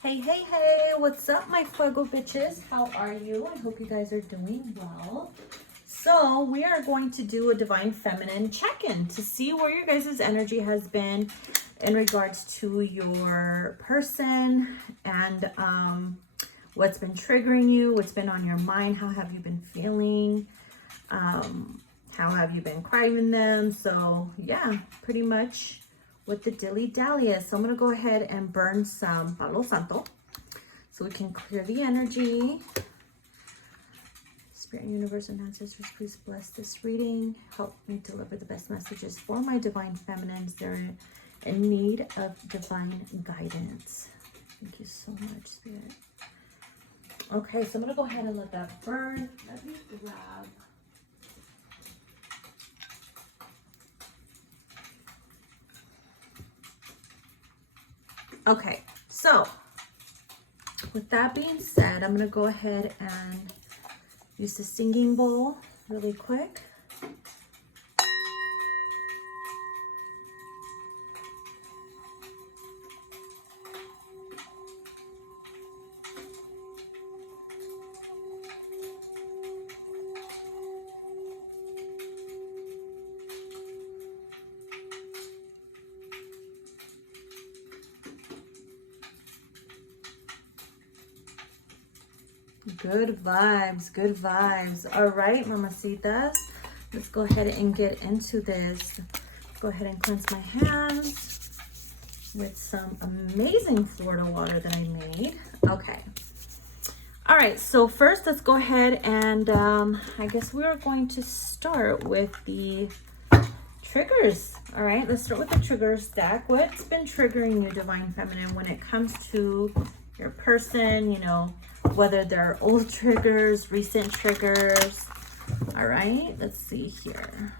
Hey, hey, hey, what's up, my fuego bitches? How are you? I hope you guys are doing well. So we are going to do a Divine Feminine check-in to see where your guys' energy has been in regards to your person and what's been triggering you, what's been on your mind, how have you been feeling, how have you been craving them. So yeah, pretty much what the dilly-dally is. So I'm going to go ahead and burn some Palo Santo so we can clear the energy. Spirit, universe, and ancestors, please bless this reading. Help me deliver the best messages for my divine feminines. They're in need of divine guidance. Thank you so much, Spirit. Okay, so I'm going to go ahead and let that burn. Let me grab... Okay, so with that being said, I'm going to go ahead and use the singing bowl really quick. Good vibes, good vibes. All right, mamacitas, let's go ahead and get into this. Go ahead and cleanse my hands with some amazing Florida water that I made. Okay. All right, so first let's go ahead and I guess we are going to start with the triggers. All right, let's start with the trigger stack. What's been triggering you, Divine Feminine, when it comes to your person, you know, whether they're old triggers, recent triggers. All right, let's see here.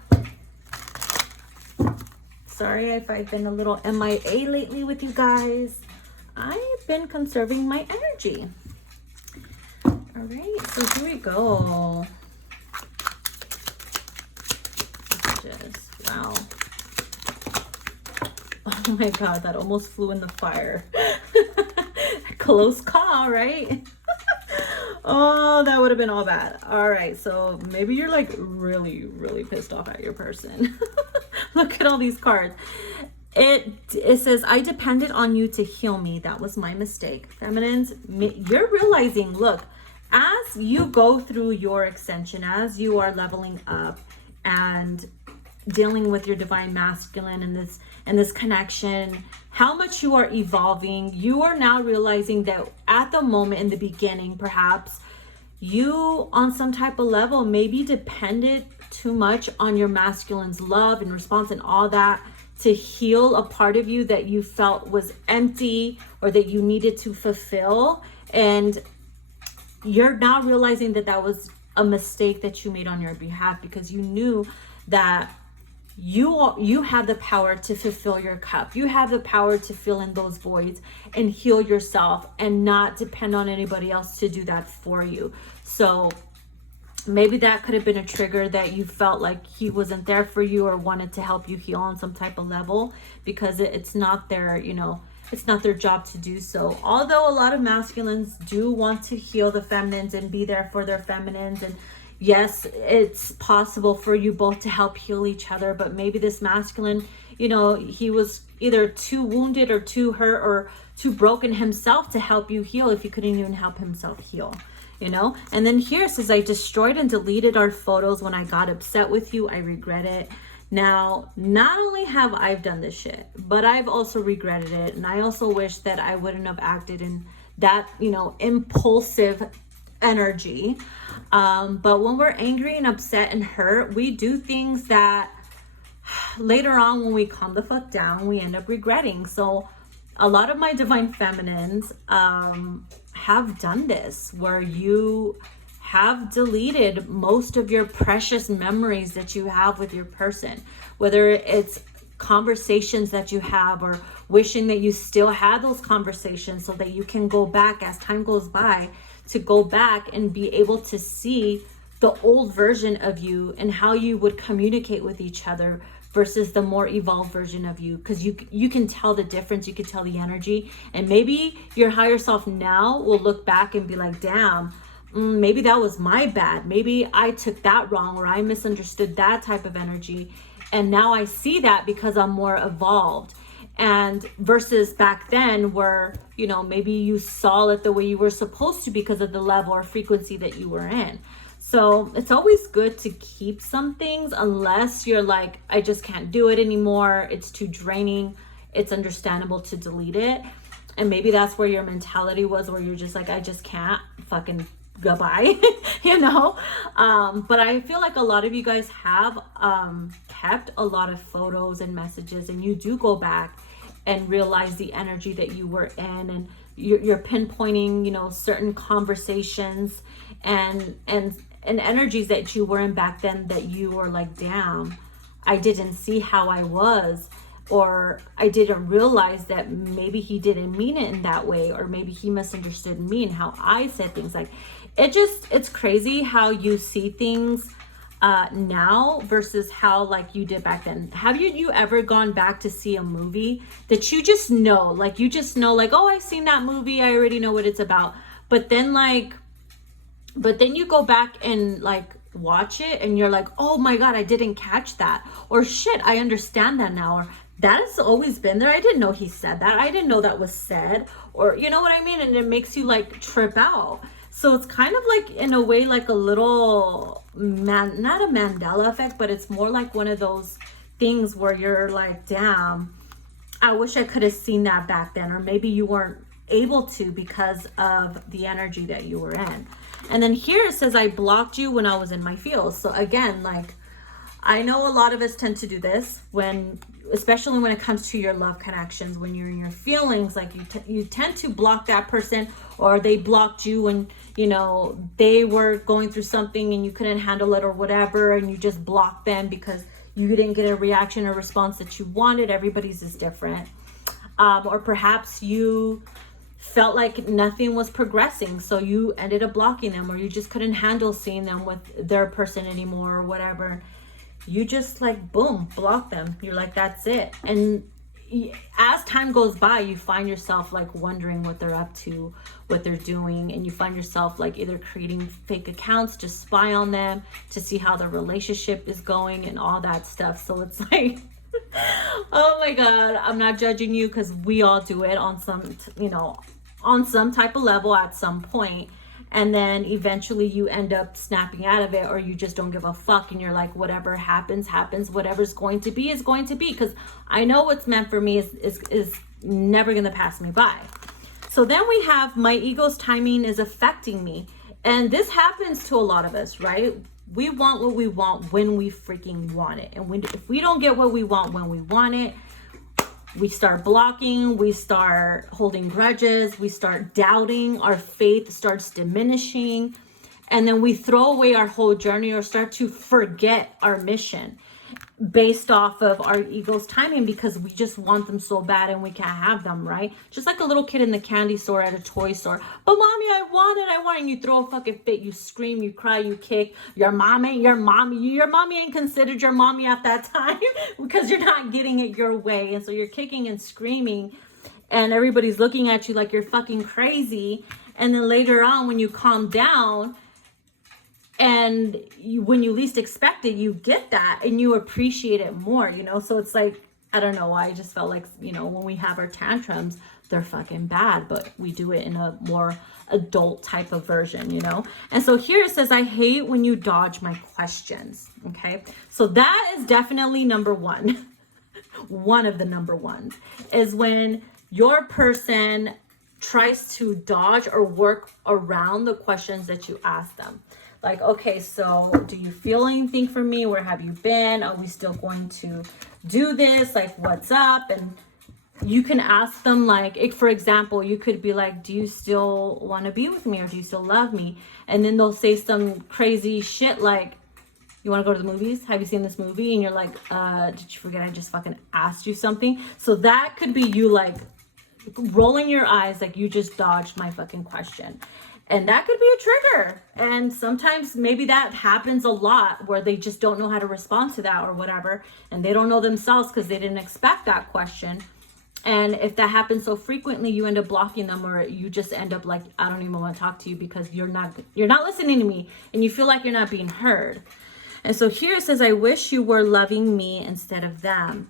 Sorry if I've been a little MIA lately with you guys. I've been conserving my energy. All right, so here we go. Just, wow. Oh my God, that almost flew in the fire. Close call, right? Oh, that would have been all bad. All right, so maybe you're like really, really pissed off at your person. Look at all these cards. It says, I depended on you to heal me. That was my mistake. Feminines, you're realizing, look, as you go through your ascension, as you are leveling up and dealing with your divine masculine and this connection, how much you are evolving, you are now realizing that at the moment in the beginning, perhaps you on some type of level maybe depended too much on your masculine's love and response and all that to heal a part of you that you felt was empty or that you needed to fulfill. And you're now realizing that that was a mistake that you made on your behalf, because you knew that you have the power to fulfill your cup. You have the power to fill in those voids and heal yourself and not depend on anybody else to do that for you. So maybe that could have been a trigger that you felt like he wasn't there for you or wanted to help you heal on some type of level, because it's not their, you know, it's not their job to do so. Although a lot of masculines do want to heal the feminines and be there for their feminines, and yes, it's possible for you both to help heal each other, but maybe this masculine, you know, he was either too wounded or too hurt or too broken himself to help you heal if he couldn't even help himself heal, you know? And then here it says, I destroyed and deleted our photos when I got upset with you. I regret it. Now, not only have I done this shit, but I've also regretted it. And I also wish that I wouldn't have acted in that, you know, impulsive energy. But when we're angry and upset and hurt, we do things that later on, when we calm the fuck down, we end up regretting. So a lot of my divine feminines have done this, where you have deleted most of your precious memories that you have with your person, whether it's conversations that you have or wishing that you still had those conversations so that you can go back as time goes by to go back and be able to see the old version of you and how you would communicate with each other versus the more evolved version of you, because you can tell the difference, you can tell the energy. And maybe your higher self now will look back and be like, damn, maybe that was my bad, maybe I took that wrong, or I misunderstood that type of energy, and now I see that because I'm more evolved. And versus back then where, you know, maybe you saw it the way you were supposed to because of the level or frequency that you were in. So it's always good to keep some things, unless you're like, I just can't do it anymore, it's too draining. It's understandable to delete it. And maybe that's where your mentality was, where you're just like, I just can't, fucking goodbye. You know. But I feel like a lot of you guys have kept a lot of photos and messages, and you do go back and realize the energy that you were in, and you're pinpointing, you know, certain conversations and energies that you were in back then, that you were like, damn, I didn't see how I was, or I didn't realize that maybe he didn't mean it in that way, or maybe he misunderstood me and how I said things. Like, it's crazy how you see things now versus how like you did back then. Have you ever gone back to see a movie that you just know, like you just know, like, oh, I've seen that movie, I already know what it's about, but then you go back and like watch it and you're like, oh my god, I didn't catch that, or shit, I understand that now, or that has always been there, I didn't know he said that, I didn't know that was said, or you know what I mean? And it makes you like trip out. So it's kind of like, in a way, like a little not a Mandela effect, but it's more like one of those things where you're like, damn, I wish I could have seen that back then, or maybe you weren't able to because of the energy that you were in. And then here it says, I blocked you when I was in my feels. So again, like, I know a lot of us tend to do this when, especially when it comes to your love connections, when you're in your feelings, like you tend to block that person, or they blocked you when, you know, they were going through something and you couldn't handle it or whatever, and you just blocked them because you didn't get a reaction or response that you wanted. Everybody's is different. Or perhaps you felt like nothing was progressing, so you ended up blocking them, or you just couldn't handle seeing them with their person anymore or whatever. You just like, boom, block them. You're like, that's it. And as time goes by, you find yourself like wondering what they're up to, what they're doing, and you find yourself like either creating fake accounts to spy on them, to see how their relationship is going and all that stuff. So it's like, oh my god, I'm not judging you, because we all do it on some, you know, on some type of level at some point. And then eventually you end up snapping out of it, or you just don't give a fuck, and you're like, whatever happens, whatever's going to be is going to be, because I know what's meant for me is never gonna pass me by. So then we have, my ego's timing is affecting me. And this happens to a lot of us, right? We want what we want when we freaking want it. And if we don't get what we want when we want it, we start blocking, we start holding grudges, we start doubting, our faith starts diminishing, and then we throw away our whole journey, or start to forget our mission based off of our ego's timing, because we just want them so bad and we can't have them, right? Just like a little kid in the candy store, at a toy store. But mommy, I want it, and you throw a fucking fit, you scream, you cry, you kick. Your mommy ain't considered your mommy at that time because you're not getting it your way. And so you're kicking and screaming, and everybody's looking at you like you're fucking crazy. And then later on, when you calm down, and when you least expect it, you get that and you appreciate it more, you know? So it's like, I don't know why, I just felt like, you know, when we have our tantrums, they're fucking bad, but we do it in a more adult type of version, you know? And so here it says, I hate when you dodge my questions, okay? So that is definitely number one. One of the number ones is when your person tries to dodge or work around the questions that you ask them. Like, okay, so do you feel anything for me? Where have you been? Are we still going to do this? Like, what's up? And you can ask them, like, for example, you could be like, do you still want to be with me, or do you still love me? And then they'll say some crazy shit like, you want to go to the movies? Have you seen this movie? And you're like, did you forget I just fucking asked you something? So that could be you like rolling your eyes like you just dodged my fucking question. And that could be a trigger. And sometimes maybe that happens a lot where they just don't know how to respond to that or whatever. And they don't know themselves because they didn't expect that question. And if that happens so frequently, you end up blocking them, or you just end up like, I don't even want to talk to you because you're not listening to me and you feel like you're not being heard. And so here it says, I wish you were loving me instead of them.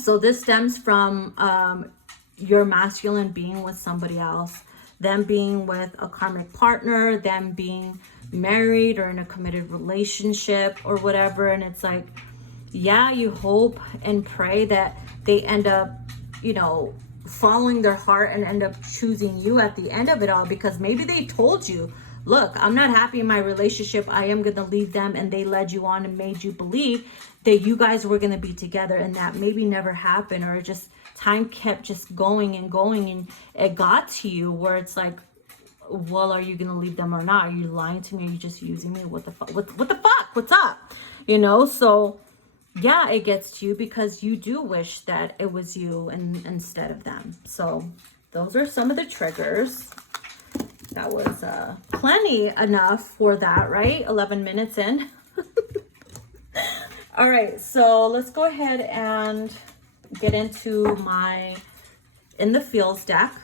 So this stems from your masculine being with somebody else, them being with a karmic partner, them being married or in a committed relationship or whatever. And it's like, yeah, you hope and pray that they end up, you know, following their heart and end up choosing you at the end of it all, because maybe they told you, look, I'm not happy in my relationship, I am going to leave them, and they led you on and made you believe that you guys were going to be together, and that maybe never happened, or just time kept just going and going, and it got to you where it's like, well, are you going to leave them or not? Are you lying to me? Are you just using me? What the fuck? What the fuck? What's up? You know, so yeah, it gets to you because you do wish that it was you and instead of them. So those are some of the triggers. That was plenty enough for that, right? 11 minutes in. All right, so let's go ahead and get into my In the Fields deck.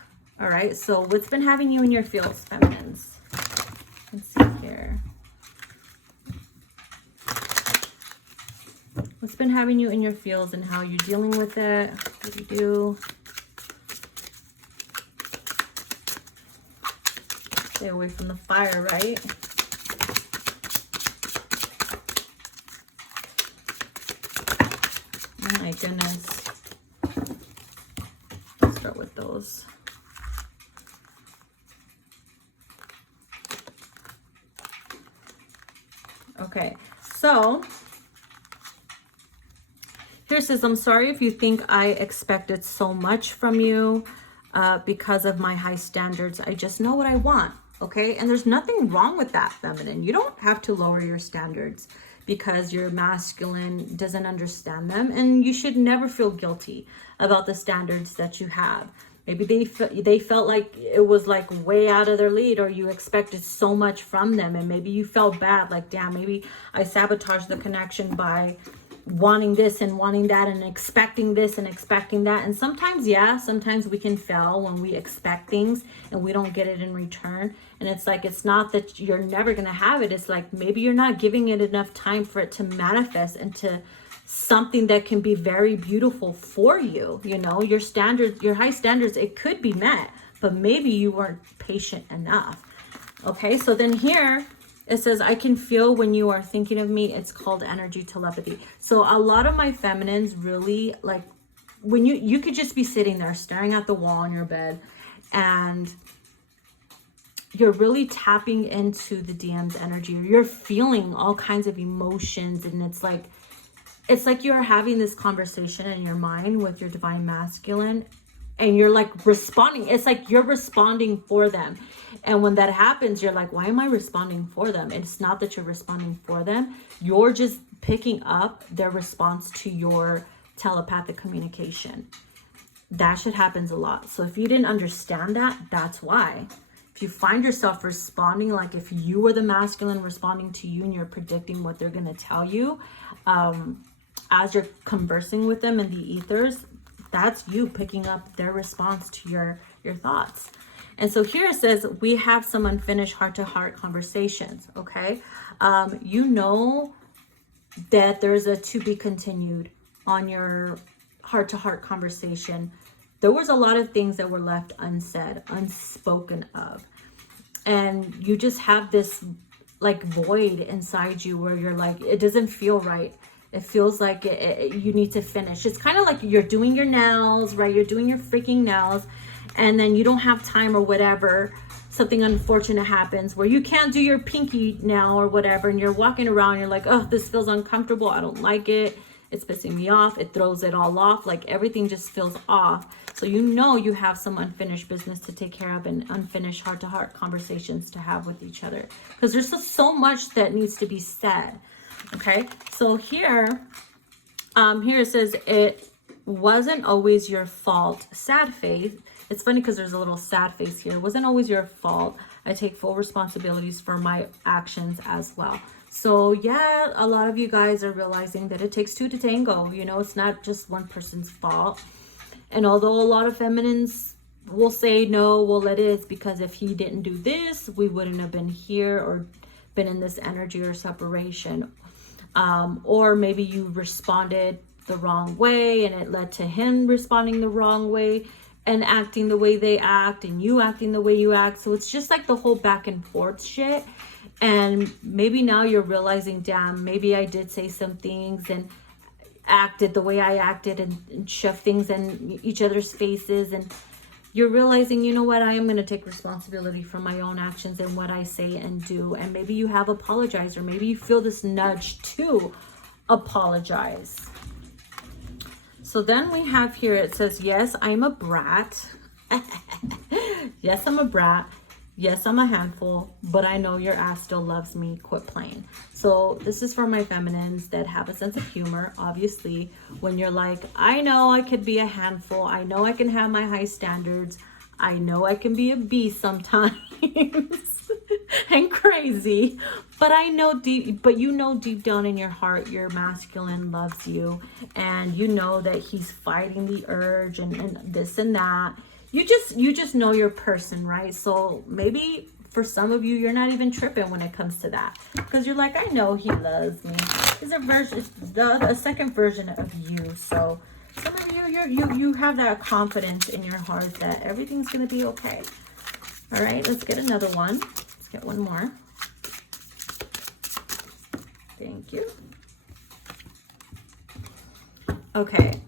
All right, so what's been having you in your fields, feminines? Let's see here. What's been having you in your fields and how you're dealing with it? What do you do? Stay away from the fire, right? Oh my goodness. Let's start with those. Okay, so here it says, I'm sorry if you think I expected so much from you because of my high standards. I just know what I want, okay? And there's nothing wrong with that, feminine. You don't have to lower your standards because your masculine doesn't understand them. And you should never feel guilty about the standards that you have. Maybe they felt like it was like way out of their league, or you expected so much from them. And maybe you felt bad, like, damn, maybe I sabotaged the connection by wanting this and wanting that and expecting this and expecting that. And sometimes, yeah, sometimes we can fail when we expect things and we don't get it in return. And it's like, it's not that you're never going to have it. It's like, maybe you're not giving it enough time for it to manifest into something that can be very beautiful for you. You know, your standards, your high standards, it could be met, but maybe you weren't patient enough. Okay, so then here it says, I can feel when you are thinking of me. It's called energy telepathy. So a lot of my feminines really, like, when you could just be sitting there staring at the wall in your bed and you're really tapping into the DM's energy. You're feeling all kinds of emotions, and it's like you're having this conversation in your mind with your divine masculine, and you're like responding. It's like you're responding for them. And when that happens, you're like, why am I responding for them? And it's not that you're responding for them. You're just picking up their response to your telepathic communication. That shit happens a lot. So if you didn't understand that, that's why. If you find yourself responding like if you were the masculine responding to you and you're predicting what they're going to tell you as you're conversing with them in the ethers, that's you picking up their response to your thoughts. And so here it says, we have some unfinished heart-to-heart conversations, okay? You know that there's a to be continued on your heart-to-heart conversation. There was a lot of things that were left unsaid, unspoken of. And you just have this like void inside you where you're like, it doesn't feel right. It feels like you need to finish. It's kind of like you're doing your nails, right? You're doing your freaking nails, and then you don't have time or whatever. Something unfortunate happens where you can't do your pinky now or whatever, and you're walking around, you're like, oh, this feels uncomfortable. I don't like it. It's pissing me off. It throws it all off. Like everything just feels off. So you know you have some unfinished business to take care of and unfinished heart-to-heart conversations to have with each other. Because there's just so much that needs to be said. Okay, so here it says, it wasn't always your fault. Sad face. It's funny because there's a little sad face here. It wasn't always your fault. I take full responsibilities for my actions as well. So yeah, a lot of you guys are realizing that it takes two to tango. You know, it's not just one person's fault. And although a lot of feminines will say, no, well, it is because if he didn't do this, we wouldn't have been here or been in this energy or separation. Or maybe you responded the wrong way and it led to him responding the wrong way and acting the way they act and you acting the way you act. So it's just like the whole back and forth shit. And maybe now you're realizing, damn, maybe I did say some things and acted the way I acted and shoved things in each other's faces. And you're realizing, you know what, I am going to take responsibility for my own actions and what I say and do. And maybe you have apologized, or maybe you feel this nudge to apologize. So then we have here, it says, yes, I'm a brat. Yes, I'm a brat. Yes, I'm a handful, but I know your ass still loves me. Quit playing. So this is for my feminines that have a sense of humor. Obviously, when you're like, I know I could be a handful. I know I can have my high standards. I know I can be a beast sometimes and crazy, but I know but you know deep down in your heart, your masculine loves you, and you know that he's fighting the urge and this and that. You just know your person, right? So maybe for some of you, you're not even tripping when it comes to that, because you're like, I know he loves me. It's a second version of you. So some of you have that confidence in your heart that everything's gonna be okay. All right, let's get another one. Let's get one more. Thank you. Okay.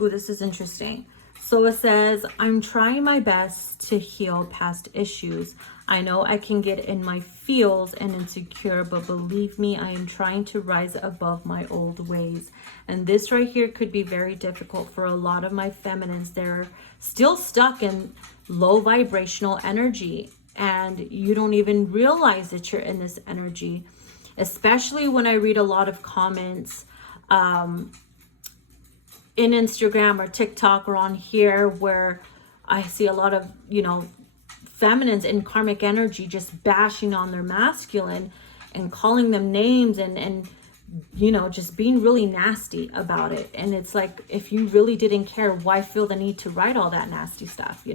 Ooh, this is interesting. So it says, I'm trying my best to heal past issues. I know I can get in my feels and insecure, but believe me, I am trying to rise above my old ways. And this right here could be very difficult for a lot of my feminines. They're still stuck in low vibrational energy, and you don't even realize that you're in this energy. Especially when I read a lot of comments in Instagram or TikTok or on here, where I see a lot of, feminines in karmic energy just bashing on their masculine and calling them names and just being really nasty about it. And it's like, if you really didn't care, why feel the need to write all that nasty stuff,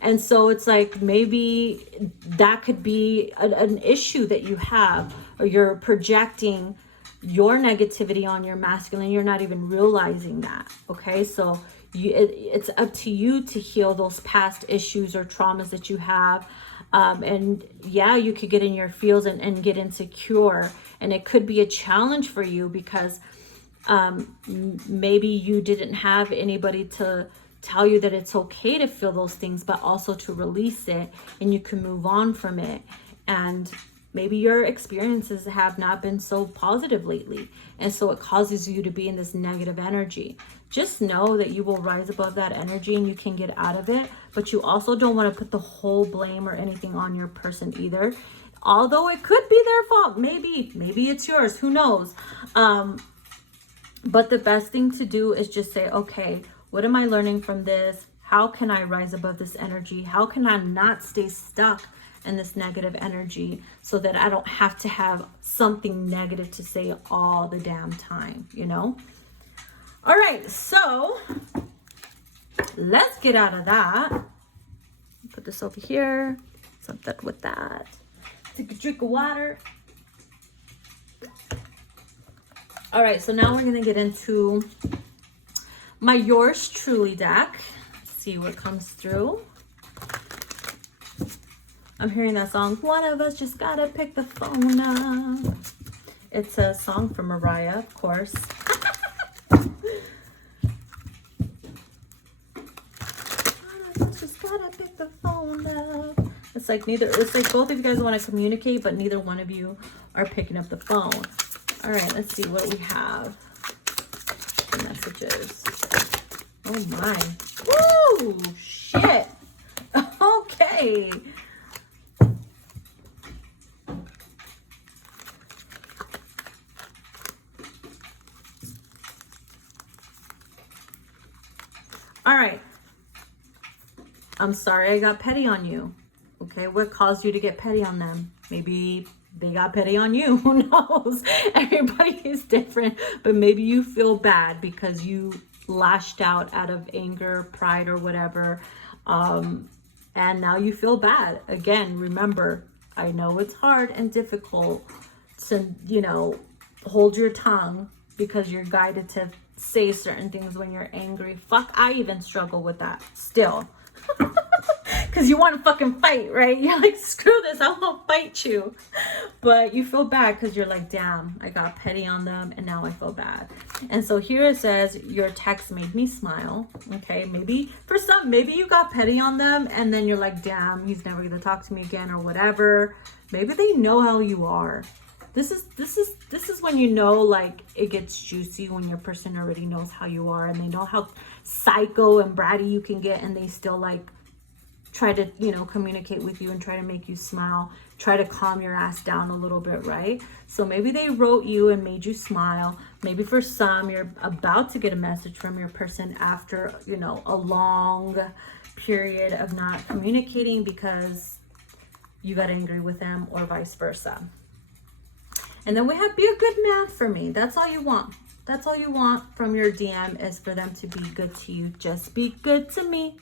And so it's like, maybe that could be an issue that you have, or you're projecting your negativity on your masculine. You're not even realizing that. Okay, so it's up to you to heal those past issues or traumas that you have. And yeah, you could get in your feels and get insecure, and it could be a challenge for you because maybe you didn't have anybody to tell you that it's okay to feel those things, but also to release it, and you can move on from it. And maybe your experiences have not been so positive lately, and so it causes you to be in this negative energy. Just know that you will rise above that energy and you can get out of it, but you also don't want to put the whole blame or anything on your person either. Although it could be their fault. Maybe it's yours. Who knows? But the best thing to do is just say, okay, what am I learning from this? How can I rise above this energy? How can I not stay stuck in this negative energy so that I don't have to have something negative to say all the damn time, All right, so let's get out of that. Put this over here, something with that. Take a drink of water. All right, so now we're gonna get into my yours truly deck. Let's see what comes through. I'm hearing that song, one of us just gotta pick the phone up. It's a song from Mariah, of course. One of us just gotta pick the phone up. It's like both of you guys want to communicate, but neither one of you are picking up the phone. All right, let's see what we have. Messages. Oh my. Woo! Shit. Okay. I'm sorry I got petty on you. Okay, what caused you to get petty on them? Maybe they got petty on you. Who knows? Everybody is different, but maybe you feel bad because you lashed out of anger, pride, or whatever. And now you feel bad. Again, remember, I know it's hard and difficult to, you know, hold your tongue because you're guided to say certain things when you're angry. Fuck, I even struggle with that still. Because you want to fucking fight, right? You're like, screw this, I won't fight you. But you feel bad because you're like, damn, I got petty on them and now I feel bad. And so here it says, your text made me smile. Okay, maybe for some, maybe you got petty on them and then you're like, damn, he's never going to talk to me again or whatever. Maybe they know how you are. This is when you know, like, it gets juicy when your person already knows how you are and they know how psycho and bratty you can get, and they still like try to, you know, communicate with you and try to make you smile, try to calm your ass down a little bit, right? So maybe they wrote you and made you smile. Maybe for some, you're about to get a message from your person after, you know, a long period of not communicating because you got angry with them, or vice versa. And then we have, be a good man for me. That's all you want. That's all you want from your DM, is for them to be good to you. Just be good to me.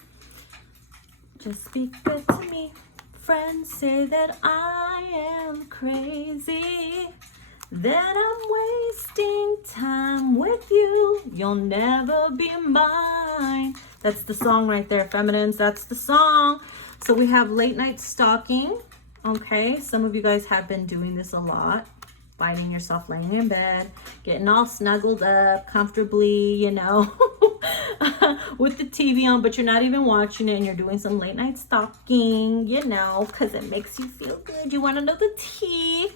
Just be good to me. Friends say that I am crazy, that I'm wasting time with you. You'll never be mine. That's the song right there, feminines. That's the song. So we have late night stalking. Okay, some of you guys have been doing this a lot. Finding yourself laying in bed, getting all snuggled up comfortably, you know, with the TV on, but you're not even watching it, and you're doing some late night stalking, you know, because it makes you feel good. You want to know the tea.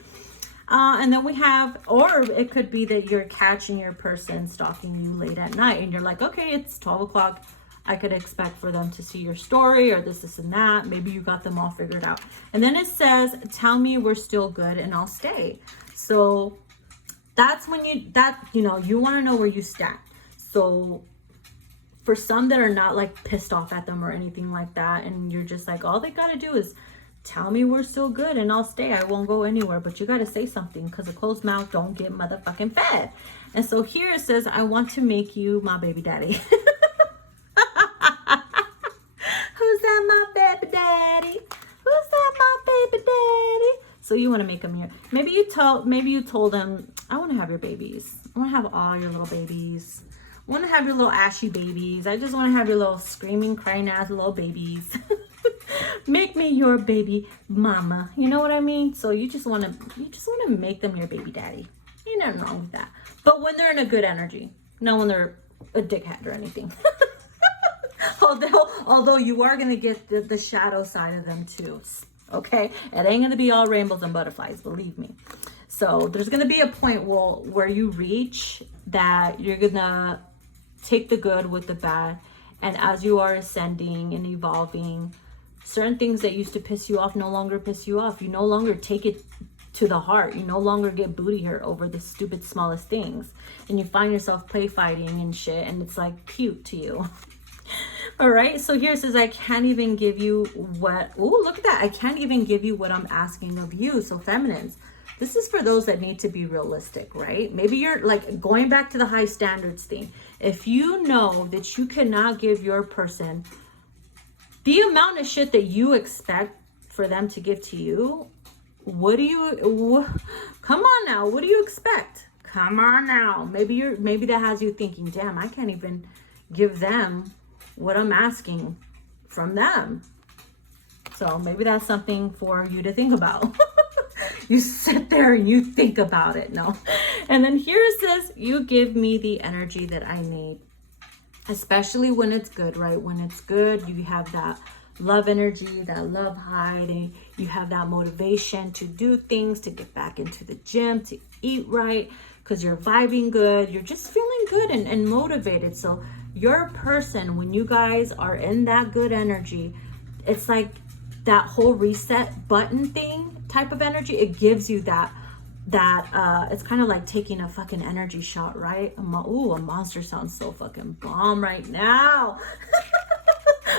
And then we have, or it could be that you're catching your person stalking you late at night, and you're like, okay, it's 12 o'clock. I could expect for them to see your story or this and that. Maybe you got them all figured out. And then it says, tell me we're still good and I'll stay. So that's when you know, you want to know where you stand. So for some that are not like pissed off at them or anything like that, and you're just like, all they got to do is tell me we're still good and I'll stay. I won't go anywhere. But you got to say something, because a closed mouth don't get motherfucking fed. And so here it says, I want to make you my baby daddy. Who's that, my baby daddy? Who's that, my baby daddy? So you want to make them your, maybe you told them, I want to have your babies. I want to have all your little babies. I want to have your little ashy babies. I just want to have your little screaming, crying ass little babies. Make me your baby mama. You know what I mean? So you just want to make them your baby daddy. Ain't nothing wrong with that. But when they're in a good energy, not when they're a dickhead or anything. Although you are going to get the shadow side of them too. Okay? It ain't going to be all rainbows and butterflies, believe me. So there's going to be a point where you reach that you're going to take the good with the bad. And as you are ascending and evolving, certain things that used to piss you off no longer piss you off. You no longer take it to the heart. You no longer get booty hurt over the stupid smallest things. And you find yourself play fighting and shit, and it's like cute to you. All right, so here it says, I can't even give you what, oh, look at that. I can't even give you what I'm asking of you. So feminines, this is for those that need to be realistic, right? Maybe you're like going back to the high standards thing. If you know that you cannot give your person the amount of shit that you expect for them to give to you, come on now, what do you expect? Come on now. Maybe that has you thinking, damn, I can't even give them what I'm asking from them. So maybe that's something for you to think about. You sit there and you think about it. No. And then here it says, you give me the energy that I need, especially when it's good, right? When it's good, you have that love energy, that love high, and you have that motivation to do things, to get back into the gym, to eat right, because you're vibing good. You're just feeling good and motivated. So your person, when you guys are in that good energy, it's like that whole reset button thing type of energy. It gives you that it's kind of like taking a fucking energy shot, right? Ooh, a monster sounds so fucking bomb right now.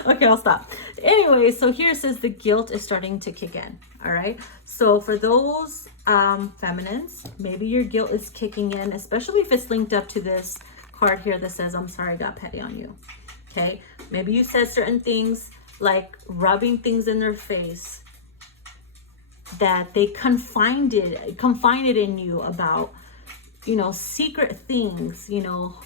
Okay, I'll stop. Anyway, so here it says the guilt is starting to kick in. All right. So for those feminines, maybe your guilt is kicking in, especially if it's linked up to this card here that says, I'm sorry I got petty on you. Okay. Maybe you said certain things like rubbing things in their face that they confided in you about, you know, secret things, you know,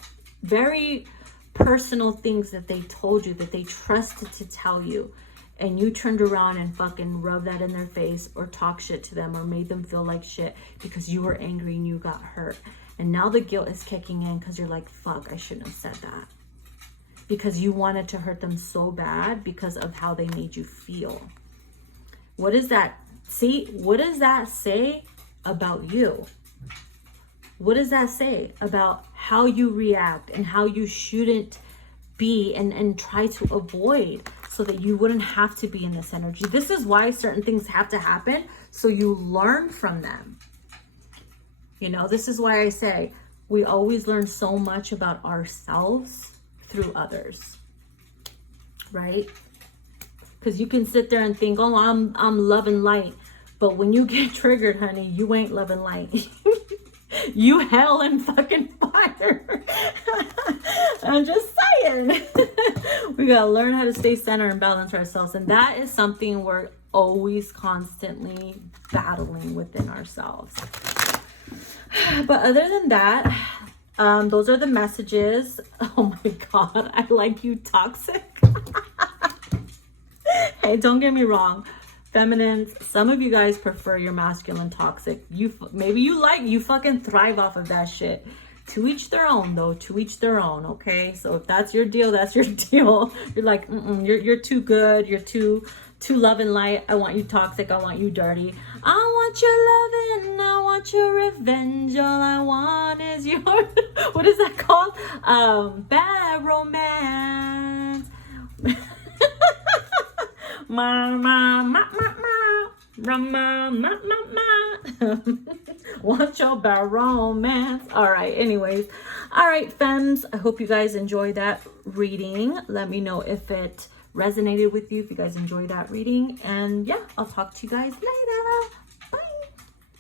very personal things that they told you, that they trusted to tell you, and you turned around and fucking rubbed that in their face or talk shit to them or made them feel like shit because you were angry and you got hurt. And now the guilt is kicking in because you're like, fuck, I shouldn't have said that. Because you wanted to hurt them so bad because of how they made you feel. What is that? See, what does that say about you? What does that say about how you react and how you shouldn't be and try to avoid so that you wouldn't have to be in this energy? This is why certain things have to happen, so you learn from them. You know, this is why I say we always learn so much about ourselves through others, right? Because you can sit there and think, oh, I'm love and light. But when you get triggered, honey, you ain't love and light. You hell and fucking fire. I'm just saying. We gotta learn how to stay centered and balance ourselves. And that is something we're always constantly battling within ourselves. But other than that, those are the messages. Oh my God, I like you toxic. Hey, don't get me wrong. Feminines, some of you guys prefer your masculine toxic. Maybe you fucking thrive off of that shit. To each their own, though. To each their own, okay? So if that's your deal, that's your deal. You're like, you're too good. You're too love and light. I want you toxic. I want you dirty. I want your loving. I want your revenge. All I want is your what is that called? Bad romance. Want your bad romance. All right, anyways. All right, femmes, I hope you guys enjoyed that reading. Let me know if it resonated with you, if you guys enjoyed that reading. And yeah, I'll talk to you guys later.